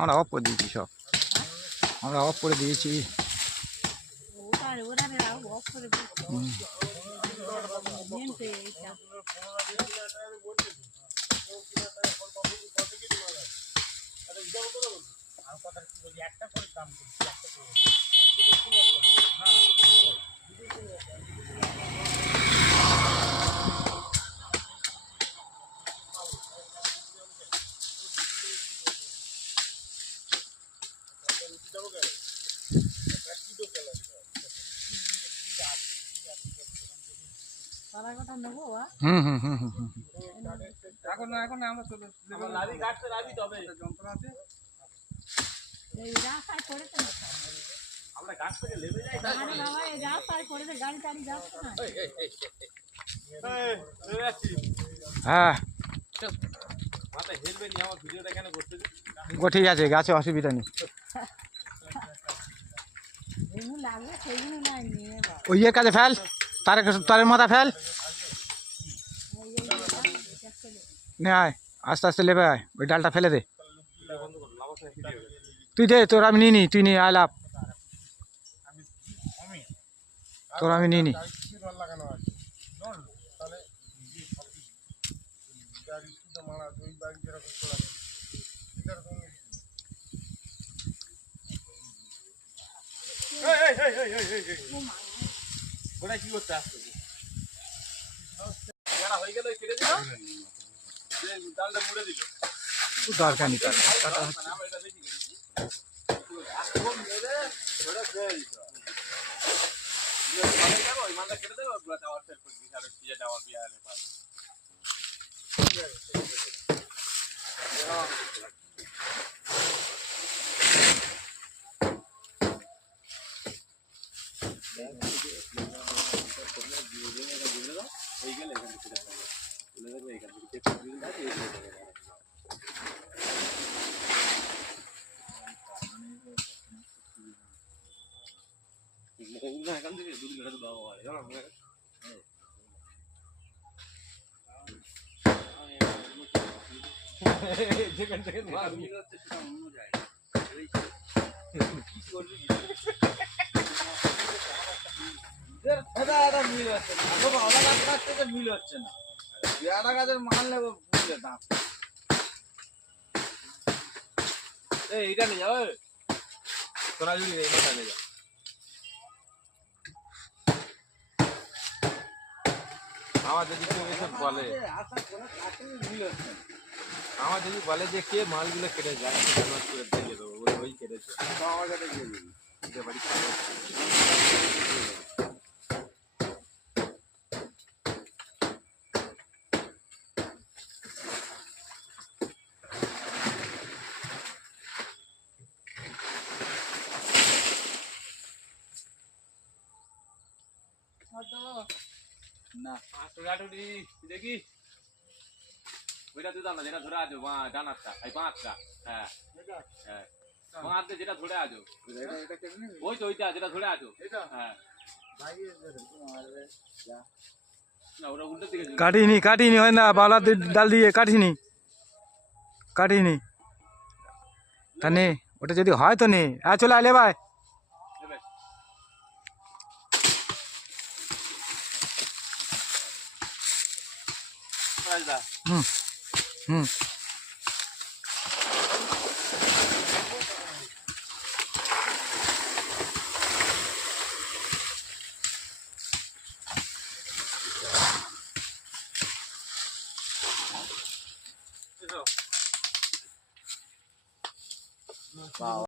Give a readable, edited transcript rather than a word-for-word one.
আমরা অফ করে দিয়েছি সব, আমরা অফ করে দিয়েছি। হ্যাঁ ঠিক আছে, গাছে অসুবিধা নেই। ওই ইয়ের কাছে ফেল, তারের মাথা ফেল, নে আয় আস্তে আস্তে লেবে আয়, ওই ডালটা ফেলে দে। তুই দে, তোর আমি নিই নি, তুই নিয়ে আয় লাভ, তোর আমি নিই নি। কি করতে আসছে দরকার নেই এখান থেকে দুদিন দেওয়া হয় যেখান থেকে মিল হচ্ছে সেটা অন্য জায়গায় মিল হচ্ছে না, আলাদা গাছ থেকে মিল হচ্ছে না, পেয়ারা গাছের মাল নেবো বুঝলে দাম। এইটা নিয়ে যাও, তোরা যদি এই মাথা নিয়ে যাও। আমার যদি কেউ এসে বলে, আমার যদি বলে যে কে মালগুলো কেটে যায় করে দিয়ে দেবো, ওই কেটেছে আমার কাছে দিয়ে দিবি বাড়ি। না দেখি ওইটা দিতাম না, যেটা ধরে আছো ডানারটা, এই পাঁচটা। হ্যাঁ হ্যাঁ, পাঁচটা যেটা ধরে আছো, ওই তো ওইটা যেটা ধরে আছো। হ্যাঁ না, ওরা উল্টো দিকে কাটিনি হয় না, বালা ডাল দিয়ে কাটিনি তা নে, ওটা যদি হয় তো নে। চলে আলে ভাই, হুম হুম Wow.